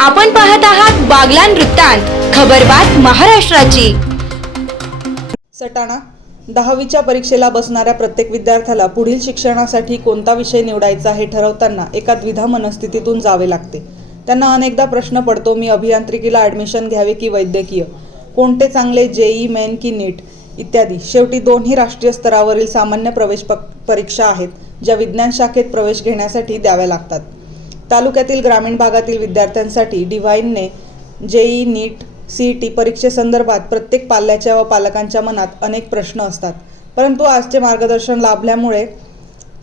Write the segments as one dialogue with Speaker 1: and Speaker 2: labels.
Speaker 1: आपण पाहत आहात बागलान वृत्तांत खबरबात महाराष्ट्राची.
Speaker 2: सटाणा दहावीच्या परीक्षेला बसणाऱ्या प्रत्येक विद्यार्थ्याला पुढील शिक्षणासाठी कोणता विषय निवडायचा हे ठरवताना एका द्विधा मनस्थितीतून जावे लागते. त्यांना अनेकदा प्रश्न पडतो मी अभियांत्रिकीला ॲडमिशन घ्यावे की वैद्यकीय? कोणते चांगले जेई मेन की नीट? इत्यादी. शेवटी दोन्ही राष्ट्रीय स्तरावरील सामान्य प्रवेश परीक्षा आहेत ज्या विज्ञान शाखेत प्रवेश घेण्यासाठी द्याव्या लागतात. तालुक्यातील ग्रामीण भागातील विद्यार्थ्यांसाठी डिव्हाईनने JEE NEET C E T परीक्षेसंदर्भात प्रत्येक पाल्याच्या व पालकांच्या मनात अनेक प्रश्न असतात. परंतु आजचे मार्गदर्शन लाभल्यामुळे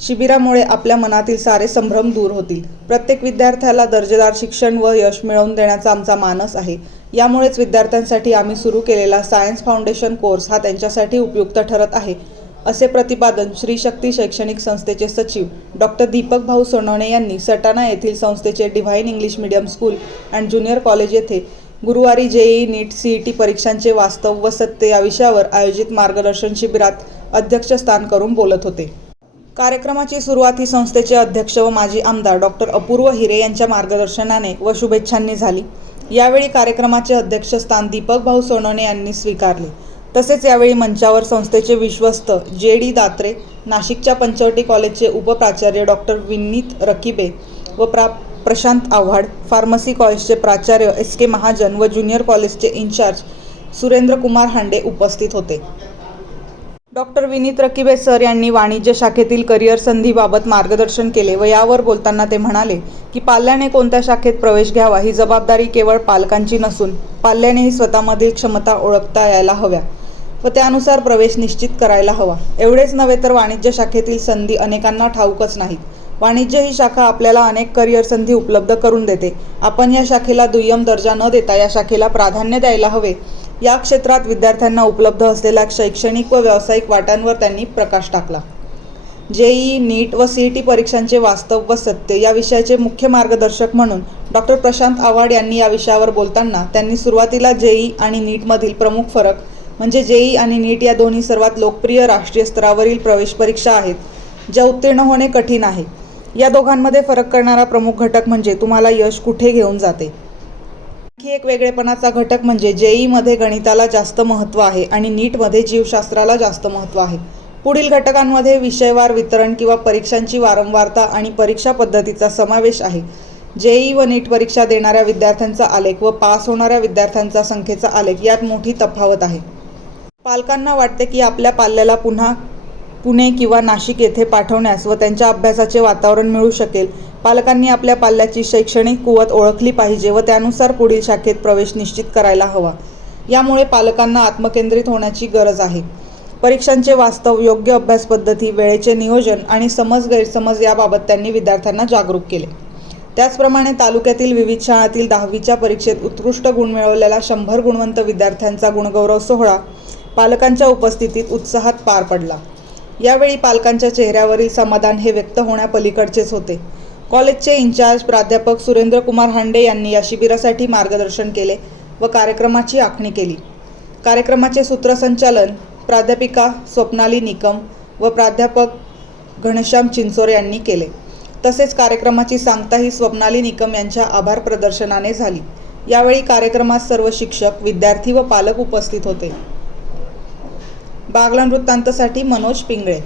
Speaker 2: शिबिरामुळे आपल्या मनातील सारे संभ्रम दूर होतील. प्रत्येक विद्यार्थ्याला दर्जेदार शिक्षण व यश मिळवून देण्याचा आमचा मानस आहे. यामुळेच विद्यार्थ्यांसाठी आम्ही सुरू केलेला सायन्स फाउंडेशन कोर्स हा त्यांच्यासाठी उपयुक्त ठरत आहे. असे प्रतिपादन श्री शक्ती शैक्षणिक संस्थेचे सचिव डॉक्टर दीपक भाऊ सोनवणे यांनी सटाणा येथील संस्थेचे divine English medium school and junior college येथे गुरुवारी जेई नीट सीईटी परीक्षांचे वास्तव व सत्य या विषयावर आयोजित मार्गदर्शन शिबिरात अध्यक्षस्थान करून बोलत होते. कार्यक्रमाची सुरुवात ही संस्थेचे अध्यक्ष व माजी आमदार डॉक्टर अपूर्व हिरे यांच्या मार्गदर्शनाने व शुभेच्छांनी झाली. यावेळी कार्यक्रमाचे अध्यक्षस्थान दीपक भाऊ सोनवणे यांनी स्वीकारले. तसेच यावेळी मंचावर संस्थेचे विश्वस्त जे डी दात्रे नाशिकच्या पंचवटी कॉलेजचे उपप्राचार्य डॉक्टर विनीत रकिबे व प्रा प्रशांत आव्हाड फार्मसी कॉलेजचे प्राचार्य एस के महाजन व ज्युनियर कॉलेजचे इन्चार्ज सुरेंद्र कुमार हांडे उपस्थित होते. डॉक्टर विनीत रकिबे सर यांनी वाणिज्य शाखेतील करिअर संधीबाबत मार्गदर्शन केले व यावर बोलताना ते म्हणाले की पाल्याने कोणत्या शाखेत प्रवेश घ्यावा ही जबाबदारी केवळ पालकांची नसून पाल्यानेही स्वतःमधील क्षमता ओळखता यायला हव्या. व त्यानुसार प्रवेश निश्चित करायला हवा. एवढेच नव्हे तर वाणिज्य शाखेतील संधी अनेकांना ठाऊकच नाहीत. वाणिज्य ही शाखा आपल्याला अनेक करिअर संधी उपलब्ध करून देते. आपण या शाखेला दुय्यम दर्जा न देता या शाखेला प्राधान्य द्यायला हवे. या क्षेत्रात विद्यार्थ्यांना उपलब्ध असलेल्या शैक्षणिक व व्यावसायिक वाटांवर त्यांनी प्रकाश टाकला. जेई नीट व सी टी परीक्षांचे वास्तव व सत्य या विषयाचे मुख्य मार्गदर्शक म्हणून डॉक्टर प्रशांत आव्हाड यांनी या विषयावर बोलताना त्यांनी सुरुवातीला जेई आणि नीटमधील प्रमुख फरक म्हणजे जेई आणि नीट या दोन्ही सर्वात लोकप्रिय राष्ट्रीय स्तरावरील प्रवेश परीक्षा आहेत ज्या उत्तीर्ण होणे कठीण आहे. या दोघांमध्ये फरक करणारा प्रमुख घटक म्हणजे तुम्हाला यश कुठे घेऊन जाते? आणखी एक वेगळेपणाचा घटक म्हणजे जेईमध्ये गणिताला जास्त महत्त्व आहे आणि नीटमध्ये जीवशास्त्राला जास्त महत्त्व आहे. पुढील घटकांमध्ये विषयवार वितरण किंवा परीक्षांची वारंवारता आणि परीक्षा पद्धतीचा समावेश आहे. जेई व नीट परीक्षा देणाऱ्या विद्यार्थ्यांचा आलेख व पास होणाऱ्या विद्यार्थ्यांचा संख्येचा आलेख यात मोठी तफावत आहे. पालकांना वाटते की आपल्या पाल्याला पुन्हा पुणे किंवा नाशिक येथे पाठवण्यास व त्यांच्या अभ्यासाचे वातावरण मिळू शकेल. पालकांनी आपल्या पाल्याची शैक्षणिक कुवत ओळखली पाहिजे व त्यानुसार पुढील शाखेत प्रवेश निश्चित करायला हवा. यामुळे पालकांना आत्मकेंद्रित होण्याची गरज आहे. परीक्षांचे वास्तव योग्य अभ्यास पद्धती वेळेचे नियोजन आणि समज गैरसमज याबाबत त्यांनी विद्यार्थ्यांना जागरूक केले. त्याचप्रमाणे तालुक्यातील विविध शाळातील दहावीच्या परीक्षेत उत्कृष्ट गुण मिळवलेला शंभर गुणवंत विद्यार्थ्यांचा गुणगौरव सोहळा पालकांच्या उपस्थितीत उत्साहात पार पडला. यावेळी पालकांच्या चेहऱ्यावरील समाधान हे व्यक्त होण्यापलीकडचेच होते. कॉलेजचे इन्चार्ज प्राध्यापक सुरेंद्र कुमार हांडे यांनी या शिबिरासाठी मार्गदर्शन केले व कार्यक्रमाची आखणी केली. कार्यक्रमाचे सूत्रसंचालन प्राध्यापिका स्वप्नाली निकम व प्राध्यापक घनश्याम चिंचोरे यांनी केले. तसेच कार्यक्रमाची सांगता ही स्वप्नाली निकम यांच्या आभार प्रदर्शनाने झाली. यावेळी कार्यक्रमात सर्व शिक्षक विद्यार्थी व पालक उपस्थित होते. बागला वृत्तांतसाठी मनोज पिंगळे